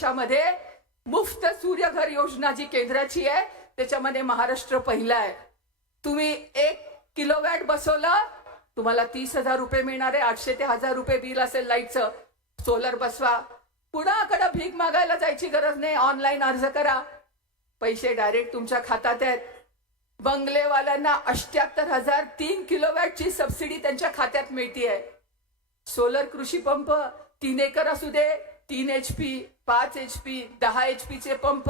देशामध्ये मुफ्त सूर्यघर योजना जी केंद्राची आहे त्याच्यामध्ये महाराष्ट्र पहिला आहे. तुम्ही एक किलोवॅट बसवलं तुम्हाला तीस हजार रुपये मिळणार आहे आठशे ते हजार रुपये बिल असेल लाईटचं. सोलर बसवा. कुणाकडे भीक मागायला जायची गरज नाही ऑनलाईन अर्ज करा. पैसे डायरेक्ट तुमच्या खात्यात आहेत. बंगलेवाल्यांना अष्ट्याहत्तर हजार तीन किलोवॅटची सबसिडी त्यांच्या खात्यात मिळतीये. सोलर कृषी पंप तीन एकर असू दे तीन एच पी पाच एच पी दहा एच पीचे पंप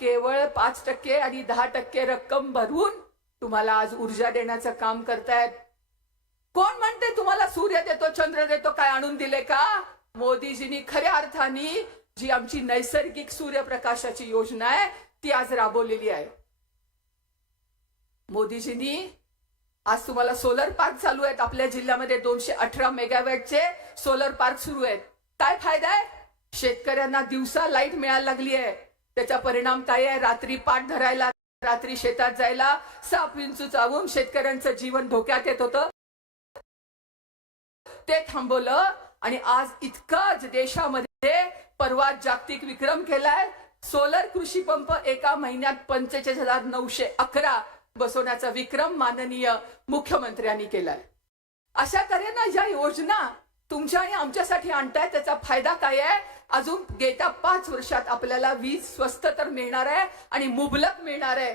केवळ पाच टक्के आणि दहा टक्के रक्कम भरून तुम्हाला आज ऊर्जा देण्याचं काम करतायत. कोण म्हणते तुम्हाला सूर्य देतो चंद्र देतो काय आणून दिले का? मोदीजींनी खऱ्या अर्थाने जी आमची नैसर्गिक सूर्यप्रकाशाची योजना आहे ती आज राबवलेली आहे. मोदीजींनी आज तुम्हाला सोलर पार्क चालू आहेत. आपल्या जिल्ह्यामध्ये दोनशे अठरा मेगावॅटचे सोलर पार्क सुरू आहेत. काय फायदा आहे? शेतकऱ्यांना दिवसा लाइट मिळायला लागली आहे. त्याचा परिणाम काय आहे? रात्री पाठ धरायला रात्री शेतात जायला साप विंचू चावून शेतकऱ्यांचं जीवन धोक्यात येत होतं. ते थांबवलं आणि आज इतकंच देशामध्ये परवा जागतिक विक्रम केलाय. सोलर कृषी पंप एका महिन्यात पंचेचाळीस हजार नऊशे अकरा बसवण्याचा विक्रम माननीय मुख्यमंत्र्यांनी केलाय. अशा तऱ्हेनं या योजना तुमच्या आणि आमच्यासाठी आणताय त्याचा फायदा काय आहे? अजून गेल्या पाच वर्षात आपल्याला वीज स्वस्त तर मिळणार आहे आणि मुबलक मिळणार आहे.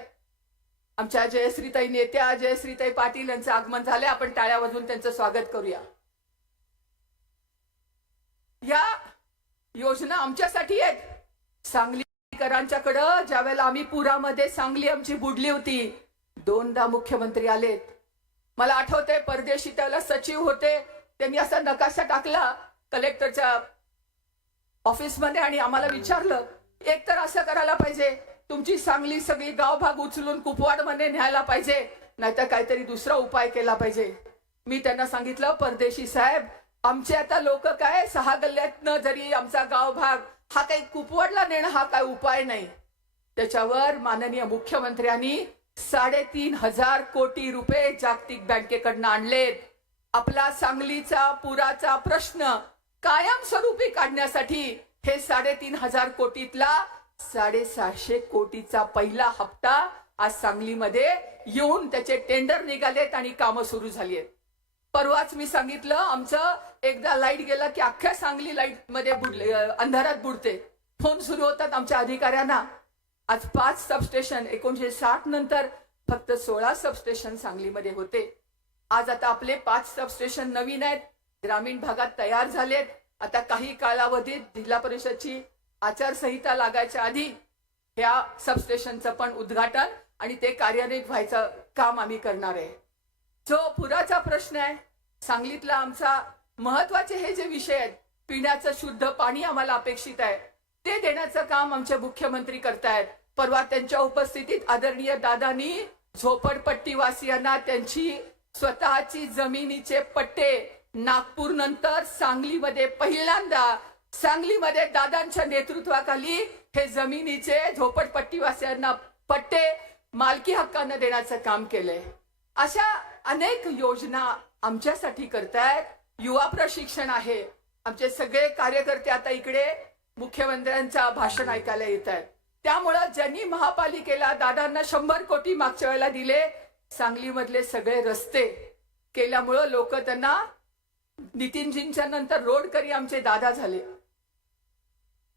आमच्या जयश्रीताई नेत्या जयश्रीताई पाटील यांचं आगमन झालंय. आपण टाळ्या वाजून त्यांचं स्वागत करूया. या योजना आमच्यासाठी आहेत. सांगलीकरांच्याकडं ज्या वेळेला आम्ही पुरामध्ये सांगली आमची बुडली होती दोनदा मुख्यमंत्री आलेत. मला आठवते परदेशी त्याला सचिव होते. त्यांनी असा नकाशा टाकला कलेक्टरच्या ऑफिसमध्ये आणि आम्हाला विचारलं एक तर असं करायला पाहिजे तुमची सांगली सगळी गावभाग उचलून कुपवाडमध्ये न्यायला पाहिजे नाहीतर काहीतरी दुसरा उपाय केला पाहिजे. मी त्यांना सांगितलं परदेशी साहेब आमचे आता लोक काय सहा गल्ल्यातनं जरी आमचा गाव भाग हा काही कुपवाडला नेणं हा काय उपाय नाही. त्याच्यावर माननीय मुख्यमंत्र्यांनी साडेतीन हजार कोटी रुपये जागतिक बँकेकडनं आणलेत. आपला सांगलीचा पुराचा प्रश्न कायमस्वरूपी काढण्यासाठी हे साडेतीन हजार कोटीतला साडेसहाशे कोटीचा पहिला हप्ता आज सांगलीमध्ये येऊन त्याचे टेंडर निघालेत आणि कामं सुरू झाली आहेत परवाच मी सांगितलं आमचं एकदा लाइट गेला की अख्ख्या सांगली लाइटमध्ये बुडले अंधारात बुडते. फोन सुरू होतात आमच्या अधिकाऱ्यांना. आज पाच सबस्टेशन एकोणीशे साठ नंतर फक्त सोळा सबस्टेशन सांगलीमध्ये होते. आज आता आपले पाच सबस्टेशन नवीन आहेत. ग्रामीण भागात तयार झालेत. आता काही कालावधीत जिल्हा परिषदची आचारसंहिता लागायच्या आधी ह्या सबस्टेशनचं पण उद्घाटन आणि ते कार्यान्वित व्हायचं काम आम्ही करणार आहे. जो पुराचा प्रश्न आहे सांगलीतला आमचा महत्त्वाचे हे जे विषय आहेत पिण्याचं शुद्ध पाणी आम्हाला अपेक्षित आहे ते देण्याचं काम आमचे मुख्यमंत्री करतायत. परवा त्यांच्या उपस्थितीत आदरणीय दादांनी झोपडपट्टीवासियांना त्यांची स्वतःची जमिनीचे पट्टे नागपूर नंतर सांगलीमध्ये पहिल्यांदा सांगलीमध्ये दादांच्या नेतृत्वाखाली हे जमिनीचे झोपडपट्टीवासियांना पट्टे मालकी हक्कानं देण्याचं काम केलंय. अशा अनेक योजना आमच्यासाठी करतायत. युवा प्रशिक्षण आहे. आमचे सगळे कार्यकर्ते आता इकडे मुख्यमंत्र्यांचा भाषण ऐकायला येत आहेत त्यामुळं ज्यांनी महापालिकेला दादांना शंभर कोटी मागच्या वेळेला दिले सांगलीमधले सगळे रस्ते केल्यामुळं लोक त्यांना नितीनजींच्या नंतर रोडकरी आमचे दादा झाले.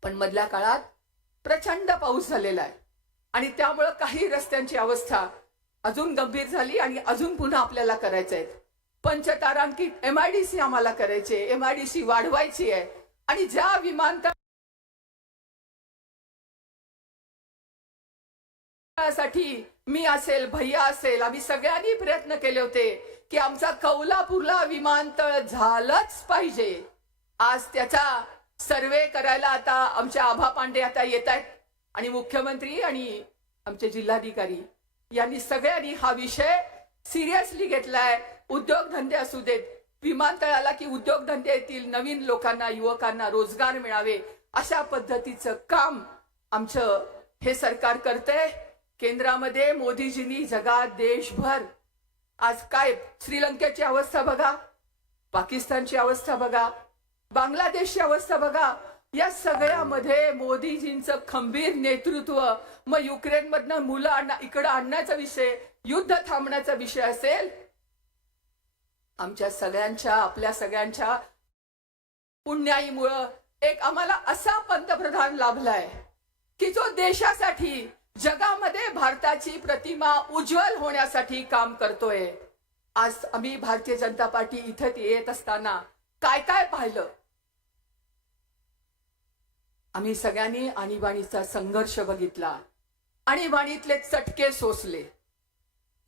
पण मधल्या काळात प्रचंड पाऊस झालेला आहे. आणि त्यामुळं काही रस्त्यांची अवस्था अजून गंभीर झाली आणि अजून पुन्हा आपल्याला करायचं आहे पंचतारांकित एमआयडीसी आम्हाला करायचे एमआयडीसी वाढवायची आहे. आणि ज्या विमानतळ साठी मी असेल भैया असेल आम्ही सगळ्यांनी प्रयत्न केले होते की आमचा कौलापूरला विमानतळ झालंच पाहिजे. आज त्याचा सर्वे करायला आता आमच्या आभा पांडे आता येत आहेत. आणि मुख्यमंत्री आणि आमचे जिल्हाधिकारी यांनी सगळ्यांनी हा विषय सिरियसली घेतलाय. उद्योगधंदे असू देत विमानतळाला की उद्योगधंदे येतील नवीन लोकांना युवकांना रोजगार मिळावे अशा पद्धतीचं काम आमचं हे सरकार करतंय. केंद्रामध्ये मोदीजींनी जगात देशभर. आज काय श्रीलंकेची अवस्था बघा पाकिस्तानची अवस्था बघा बांगलादेशची अवस्था बघा. या सगळ्यामध्ये मोदीजींचं खंबीर नेतृत्व मग युक्रेन मधनं मुलं आणण्या इकडं आणण्याचा विषय युद्ध थांबण्याचा विषय असेल? आमच्या सगळ्यांच्या आपल्या सगळ्यांच्या पुण्याईमुळं एक आम्हाला असा पंतप्रधान लाभलाय की जो देशासाठी जगामध्ये भारताची प्रतिमा उज्ज्वल होण्यासाठी काम करतोय. आज आम्ही भारतीय जनता पार्टी इथं येत असताना काय काय पाहिलं? आम्ही सगळ्यांनी आणीबाणीचा संघर्ष बघितला. आणीबाणीतले चटके सोसले.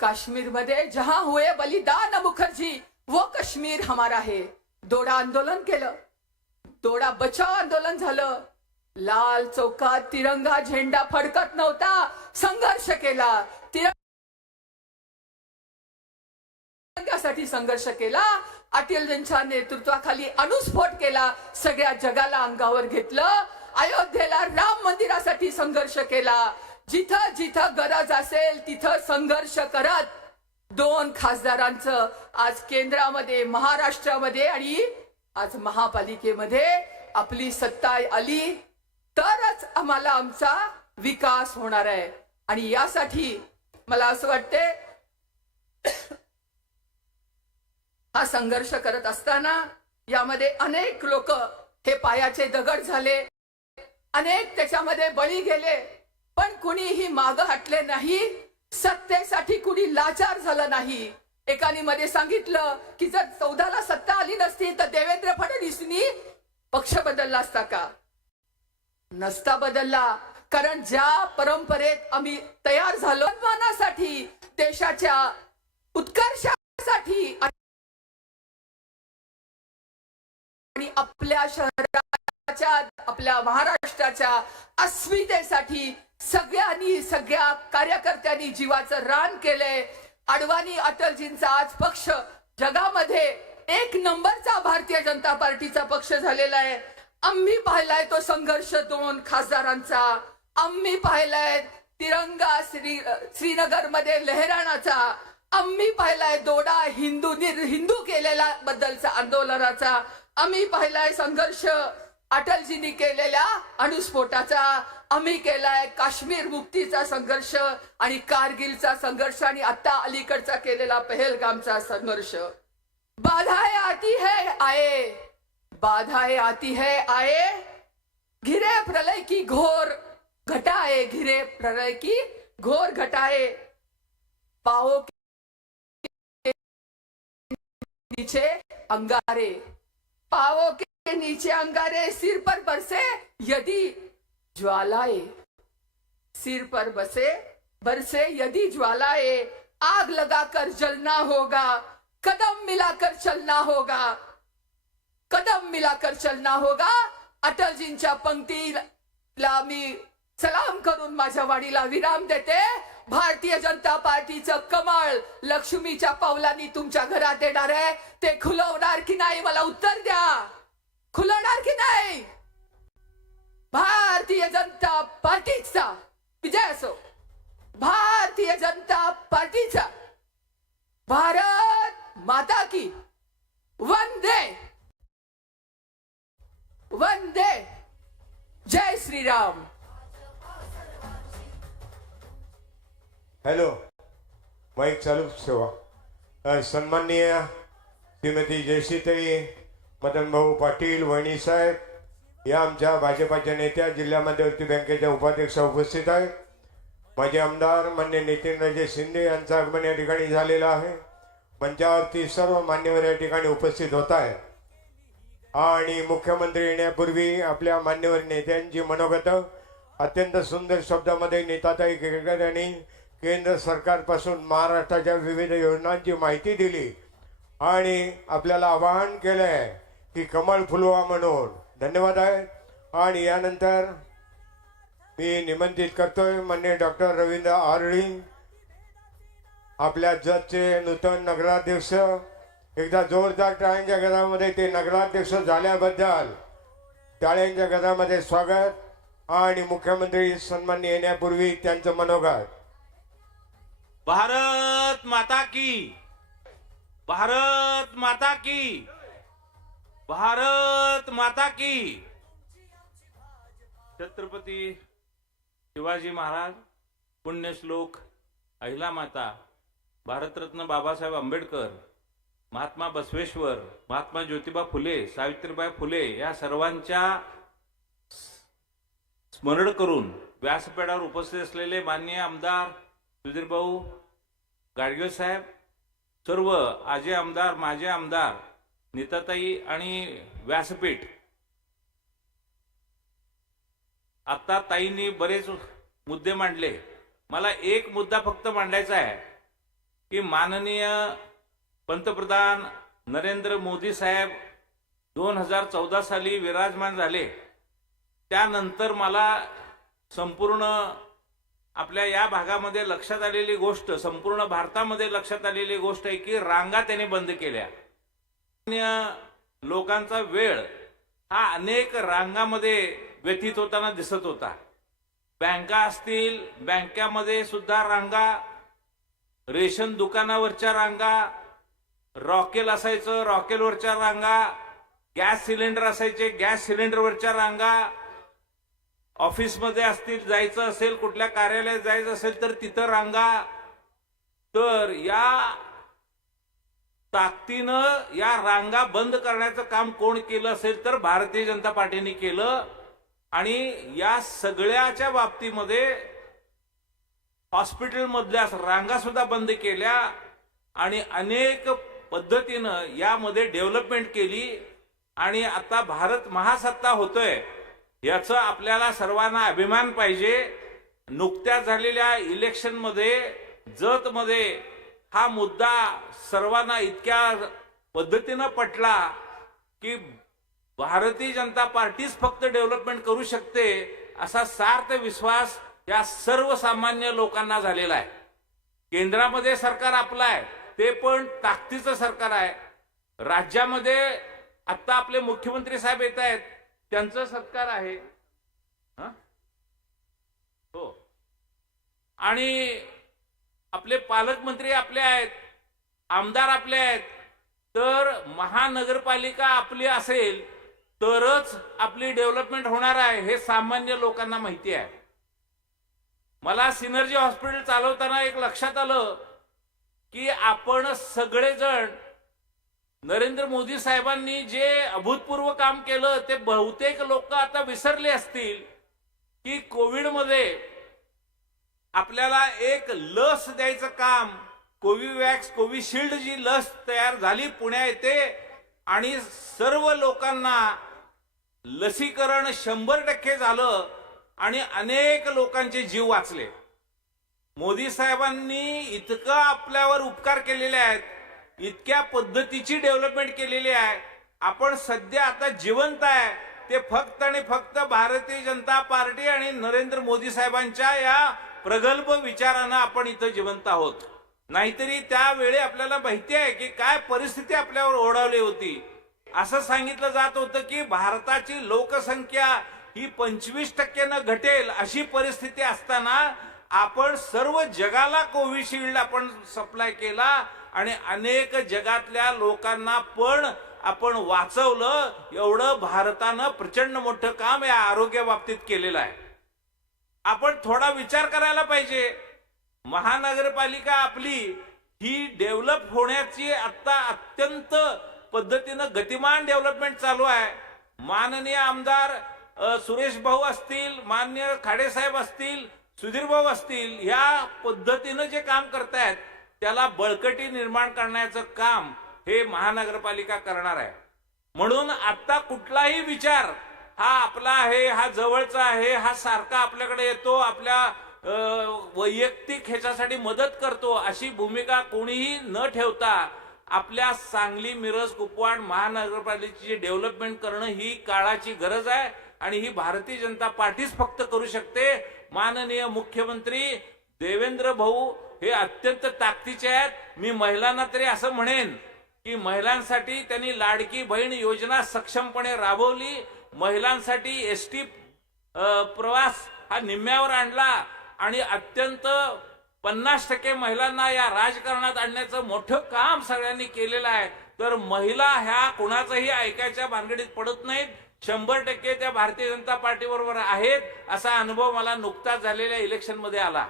काश्मीरमध्ये जहा हुए बलिदान मुखर्जी वो काश्मीर हमारा है दोडा आंदोलन केलं. दोडा बचाव आंदोलन झालं. लाल चौकात तिरंगा झेंडा फडकत नव्हता. संघर्ष केला. तिरंगासाठी संघर्ष केला. अटलजींच्या नेतृत्वाखाली अणुस्फोट केला. सगळ्या जगाला अंगावर घेतलं. अयोध्येला राम मंदिरासाठी संघर्ष केला. जिथं जिथं गरज असेल तिथं संघर्ष करत दोन खासदारांचं आज केंद्रामध्ये महाराष्ट्रामध्ये आणि आज महापालिकेमध्ये आपली सत्ता आली. तरच आम्हाला आमचा विकास होणार आहे. आणि यासाठी मला असं वाटते हा संघर्ष करत असताना यामध्ये अनेक लोक हे पायाचे दगड झाले. अनेक त्याच्यामध्ये बळी गेले. पण कुणीही माग हटले नाही. सत्तेसाठी कुणी लाचार झालं नाही. एकाने मध्ये सांगितलं की जर चौदाला सत्ता आली नसती तर देवेंद्र फडणवीसनी पक्ष बदलला असता का? नसता बदलला. कारण ज्या परंपरेत आम्ही तयार झालो मानासाठी देशाच्या उत्कर्षासाठी आणि आपल्या शहराच्या आपल्या महाराष्ट्राच्या अस्मितेसाठी सगळ्यांनी सगळ्या कार्यकर्त्यांनी जीवाचं रान केलंय. अडवाणी अटलजींचा आज पक्ष जगामध्ये एक नंबरचा भारतीय जनता पार्टीचा पक्ष झालेला आहे. आम्ही पाहिलाय तो संघर्ष दोन खासदारांचा. आम्ही पाहिलाय तिरंगा श्री श्रीनगरमध्ये लहराणाचा. आम्ही पाहिलाय दोडा हिंदू निर- हिंदू केलेला बद्दलचा आंदोलनाचा. आम्ही पाहिलाय संघर्ष अटलजींनी केलेल्या अणुस्फोटाचा. आम्ही केलाय काश्मीर मुक्तीचा संघर्ष आणि कारगिलचा संघर्ष आणि आता अलीकडचा केलेला पहलगामचा संघर्ष. बाधाएं आती है आए बाधाएँ आती है, आए, घिरे प्रलय की घोर घटाए, घिरे प्रलय की घोर घटाए। पाओ के नीचे अंगारे, पाओ के नीचे अंगारे, सिर पर बरसे यदि ज्वालाए। सिर पर बसे, बरसे यदि ज्वालाए, आग लगाकर जलना होगा, कदम मिलाकर चलना होगा। कदम मिलाकर चलना होगा. अटलजींच्या पंक्तीला मी सलाम करून माझ्या वाणीला विराम देते. भारतीय जनता पार्टीचं कमळ लक्ष्मीच्या पावलांनी तुमच्या घरात येणार आहे. ते खुलवणार की नाही मला उत्तर द्या. खुलवणार की नाही? भारतीय जनता पार्टीचा विजय असो. भारतीय जनता पार्टीचा. भारत माता की श्रीराम हॅलो माईक चालू ठेवा. सन्माननीय श्रीमती जयश्रीताई मदनभाऊ पाटील वहिनी साहेब या आमच्या भाजपाच्या नेत्या जिल्हा मध्यवर्ती बँकेच्या उपाध्यक्ष उपस्थित आहेत. माझे आमदार मान्य नितीनराजे शिंदे यांचं आगमन या ठिकाणी झालेलं आहे. मंचावरती सर्व मान्यवर या ठिकाणी उपस्थित होत आहेत. आणि मुख्यमंत्री येण्यापूर्वी आपल्या मान्यवर नेत्यांची मनोगत अत्यंत सुंदर शब्दामध्ये नेताताई केळकर यांनी केंद्र सरकारपासून महाराष्ट्राच्या विविध योजनांची माहिती दिली. आणि आपल्याला आवाहन केलं आहे की कमळ फुलवा म्हणून. धन्यवाद आहे. आणि यानंतर मी निमंत्रित करतोय मान्य डॉक्टर रवींद्र आरळी आपल्या जतचे नूतन नगराध्यक्ष एकदा जोरदार टाळ्यांच्या गजामध्ये ते नगराध्यक्ष झाल्याबद्दल टाळ्यांच्या गजामध्ये स्वागत आणि मुख्यमंत्री सन्मान येण्यापूर्वी त्यांचं मनोगत. भारत माता की भारत माता की भारत माता की. छत्रपती शिवाजी महाराज पुण्यश्लोक अहिला माता भारतरत्न बाबासाहेब आंबेडकर महात्मा बसवेश्वर महात्मा ज्योतिबा फुले सावित्रीबाई फुले या सर्वांच्या स्मरण करून व्यासपीठावर उपस्थित असलेले माननीय आमदार सुधीरभाऊ गाडगे साहेब सर्व आजे आमदार माझे आमदार नीताताई आणि व्यासपीठ आता ताईंनी बरेच मुद्दे मांडले. मला एक मुद्दा फक्त मांडायचा आहे की माननीय पंतप्रधान नरेंद्र मोदी साहेब दोन हजार चौदा साली विराजमान झाले. त्यानंतर मला संपूर्ण आपल्या या भागामध्ये लक्षात आलेली गोष्ट संपूर्ण भारतामध्ये लक्षात आलेली गोष्ट आहे की रांगा त्याने बंद केल्या. लोकांचा वेळ हा अनेक रांगामध्ये व्यतीत होताना दिसत होता. बँका असतील बँकामध्ये सुद्धा रांगा रेशन दुकानावरच्या रांगा रॉकेल असायचं रॉकेलवरच्या रांगा गॅस सिलेंडर असायचे गॅस सिलेंडरवरच्या रांगा. ऑफिसमध्ये असतील जायचं असेल कुठल्या कार्यालयात जायचं असेल तर तिथं रांगा. तर या ताकदीनं या रांगा बंद करण्याचं काम कोण केलं असेल तर भारतीय जनता पार्टीने केलं. आणि या सगळ्याच्या बाबतीमध्ये हॉस्पिटलमधल्या रांगा सुद्धा बंद केल्या. आणि अनेक पद्धतीनं यामध्ये डेव्हलपमेंट केली आणि आता भारत महासत्ता होतोय याचं आपल्याला सर्वांना अभिमान पाहिजे. नुकत्याच झालेल्या इलेक्शनमध्ये जतमध्ये हा मुद्दा सर्वांना इतक्या पद्धतीनं पटला की भारतीय जनता पार्टीच फक्त डेव्हलपमेंट करू शकते असा सार्थ विश्वास या सर्वसामान्य लोकांना झालेला आहे. केंद्रामध्ये सरकार आपलं आहे. ते पण ताकदीचं सरकार आहे. राज्यामध्ये आता आपले मुख्यमंत्री साहेब येत आहेत त्यांचं सरकार आहे. हो? आणि आपले पालकमंत्री आपले आहेत आमदार आपले आहेत तर महानगरपालिका आपली असेल तरच आपली डेव्हलपमेंट होणार आहे हे सामान्य लोकांना माहिती आहे. मला सिनर्जी हॉस्पिटल चालवताना एक लक्षात आलं की आपण सगळेजण नरेंद्र मोदी साहेबांनी जे अभूतपूर्व काम केलं ते बहुतेक लोक आता विसरले असतील की कोविडमध्ये आपल्याला एक लस द्यायचं काम कोविवॅक्स कोविशिल्ड जी लस तयार झाली पुण्या येथे आणि सर्व लोकांना लसीकरण शंभर टक्के झालं आणि अनेक लोकांचे जीव वाचले. मोदी साहेबांनी इतकं आपल्यावर उपकार केलेले आहेत इतक्या पद्धतीची डेव्हलपमेंट केलेली आहे. आपण सध्या आता जिवंत आहे. ते फक्त आणि फक्त भारतीय जनता पार्टी आणि नरेंद्र मोदी साहेबांच्या या प्रगल्भ विचारानं आपण इथं जिवंत आहोत. नाहीतरी त्यावेळी आपल्याला माहिती आहे की काय परिस्थिती आपल्यावर ओढावली होती. असं सांगितलं जात होतं की भारताची लोकसंख्या ही पंचवीस टक्क्यानं घटेल अशी परिस्थिती असताना आपण सर्व जगाला कोविशिल्ड आपण सप्लाय केला आणि अनेक जगातल्या लोकांना पण आपण वाचवलं एवढं भारतानं प्रचंड मोठं काम या आरोग्या बाबतीत केलेलं आहे. आपण थोडा विचार करायला पाहिजे. महानगरपालिका आपली ही डेव्हलप होण्याची आता अत्यंत पद्धतीनं गतिमान डेव्हलपमेंट चालू आहे. माननीय आमदार सुरेश भाऊ असतील मान्य खाडेसाहेब असतील सुधीरभाऊ असतील ह्या पद्धतीनं जे काम करतायत त्याला बळकटी निर्माण करण्याचं काम हे महानगरपालिका करणार आहे. म्हणून आता कुठलाही विचार हा आपला आहे हा जवळचा आहे हा सारखा आपल्याकडे येतो आपल्या वैयक्तिक ह्याच्यासाठी मदत करतो अशी भूमिका कोणीही न ठेवता आपल्या सांगली मिरज कुपवाड महानगरपालिकेची डेव्हलपमेंट करणं ही काळाची गरज आहे आणि ही भारतीय जनता पार्टीच फक्त करू शकते. माननीय मुख्यमंत्री देवेंद्र भाऊ हे अत्यंत ताकदीचे आहेत. मी महिलांना तरी असं म्हणेन की महिलांसाठी त्यांनी लाडकी बहीण योजना सक्षमपणे राबवली. महिलांसाठी एस टी प्रवास हा निम्म्यावर आणला आणि अत्यंत पन्नास टक्के महिलांना या राजकारणात आणण्याचं मोठं काम सगळ्यांनी केलेलं आहे. तर महिला ह्या कुणाचंही ऐकायच्या भानगडीत पडत नाहीत. शंभर टक्के त्या भारतीय जनता पार्टी बरोबर आहेत असा अनुभव मला नुकताच झालेल्या इलेक्शनमध्ये आला.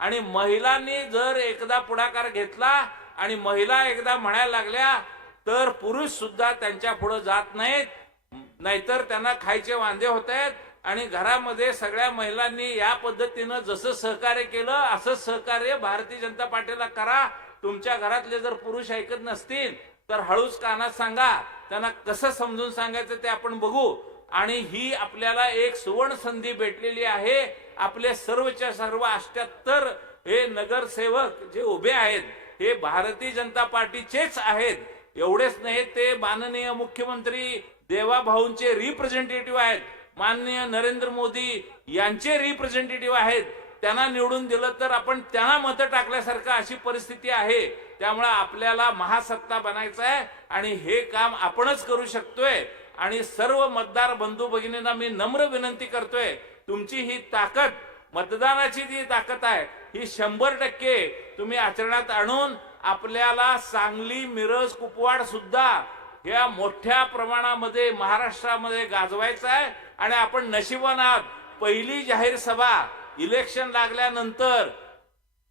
आणि महिलांनी जर एकदा पुढाकार घेतला आणि महिला एकदा म्हणायला लागल्या तर पुरुष सुद्धा त्यांच्या पुढे जात नाहीत. नाहीतर त्यांना खायचे वांदे होत आहेत आणि घरामध्ये सगळ्या महिलांनी या पद्धतीनं जसं सहकार्य केलं असं सहकार्य भारतीय जनता पार्टीला करा. तुमच्या घरातले जर पुरुष ऐकत नसतील तर हळूच कानात सांगा त्यांना कसं समजून सांगायचं ते आपण बघू. आणि ही आपल्याला एक सुवर्ण संधी भेटलेली आहे. आपले सर्वच्या सर्व अष्ट्याहत्तर हे नगरसेवक जे उभे आहेत हे भारतीय जनता पार्टीचेच आहेत. एवढेच नाही ते माननीय मुख्यमंत्री देवाभाऊंचे रिप्रेझेंटेटिव्ह आहेत. माननीय नरेंद्र मोदी यांचे रिप्रेझेंटेटिव्ह आहेत. त्यांना निवडून दिलं तर आपण त्यांना मतं टाकल्यासारखं अशी परिस्थिती आहे. त्यामुळे आपल्याला महासत्ता बनायचं आहे आणि हे काम आपणच करू शकतोय. आणि सर्व मतदार बंधू भगिनींना मी नम्र विनंती करतोय तुमची ही ताकद मतदानाची जी ताकद आहे ही शंभर टक्के तुम्ही आचरणात आणून आपल्याला सांगली मिरज कुपवाड सुद्धा या मोठ्या प्रमाणामध्ये महाराष्ट्रामध्ये गाजवायचं आहे. आणि आपण नशिबान आहात. पहिली जाहीर सभा इलेक्शन लागल्यानंतर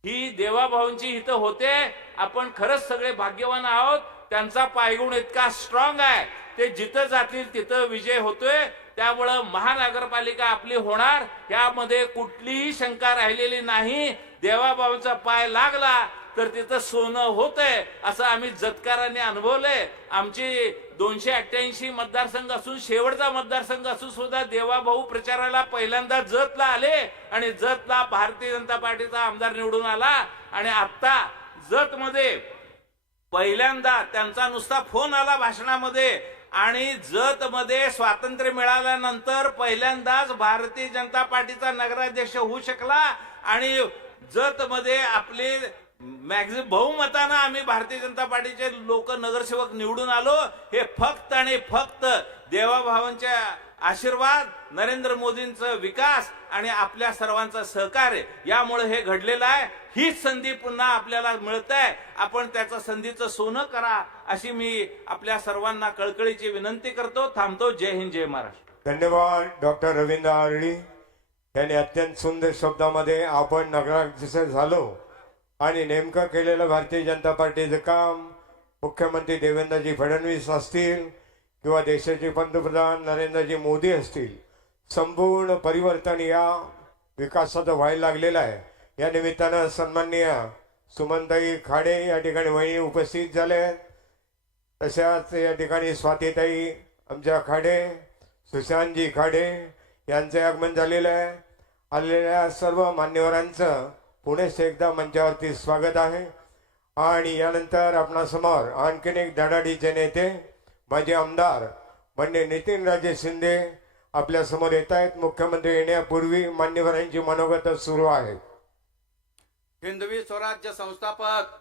ही देवाभाऊंची इथं होते. आपण खरंच सगळे भाग्यवान आहोत. त्यांचा पायगुण इतका स्ट्रॉंग आहे. ते जिथं जातील तिथं विजय होतोय. त्यामुळं महानगरपालिका आपली होणार. यामध्ये कुठलीही शंका राहिलेली नाही. देवाभाऊंचा पाय लागला तर तिथं सोनं होतंय असं आम्ही जतकारांनी अनुभवलंय. आमची दोनशे अठ्ठ्याऐंशी मतदारसंघ असून शेवटचा मतदारसंघ असून सुद्धा देवाभाऊ प्रचाराला पहिल्यांदा जतला आले आणि जतला भारतीय जनता पार्टीचा आमदार निवडून आला. आणि आता जत मध्ये पहिल्यांदा त्यांचा नुसता फोन आला भाषणामध्ये आणि जत मध्ये स्वातंत्र्य मिळाल्यानंतर पहिल्यांदाच भारतीय जनता पार्टीचा नगराध्यक्ष होऊ शकला आणि जत मध्ये आपले मॅक्झिम बहुमतानं आम्ही भारतीय जनता पार्टीचे लोक नगरसेवक निवडून आलो. हे फक्त आणि फक्त देवाभावांच्या आशीर्वाद नरेंद्र मोदींचं विकास आणि आपल्या सर्वांचं सहकार्य यामुळे हे घडलेलं आहे. हीच संधी पुन्हा आपल्याला मिळत आहे आपण त्याचं संधीचं सोनं करा अशी मी आपल्या सर्वांना कळकळीची विनंती करतो. थांबतो. जय हिंद जय महाराष्ट्र. धन्यवाद डॉक्टर रवींद्र आरळी त्यांनी अत्यंत सुंदर शब्दामध्ये आपण नगराध्यक्ष झालो. आणि नेमकं केलेलं भारतीय जनता पार्टीचं काम मुख्यमंत्री देवेंद्रजी फडणवीस असतील किंवा देशाचे पंतप्रधान नरेंद्रजी मोदी असतील संपूर्ण परिवर्तन या विकासाचं व्हायला लागलेलं आहे. या निमित्तानं सन्माननीय सुमनताई खाडे या ठिकाणी वहिनी उपस्थित झाले तशाच या ठिकाणी स्वातीताई आमच्या खाडे सुशांतजी खाडे यांचं आगमन झालेलं आहे. आलेल्या सर्व मान्यवरांचं पुणेच एकदा मंचावरती स्वागत आहे. आणि यानंतर आपणासमोर आणखीन एक धडाडीचे नेते माजी आमदार म्हणजे नितीनराजे शिंदे आपल्यासमोर येत आहेत. मुख्यमंत्री येण्यापूर्वी मान्यवरांची मनोगत सुरू आहेत हिंदवी स्वराज्य संस्थापक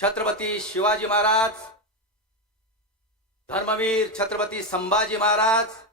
छत्रपती शिवाजी महाराज धर्मवीर छत्रपती संभाजी महाराज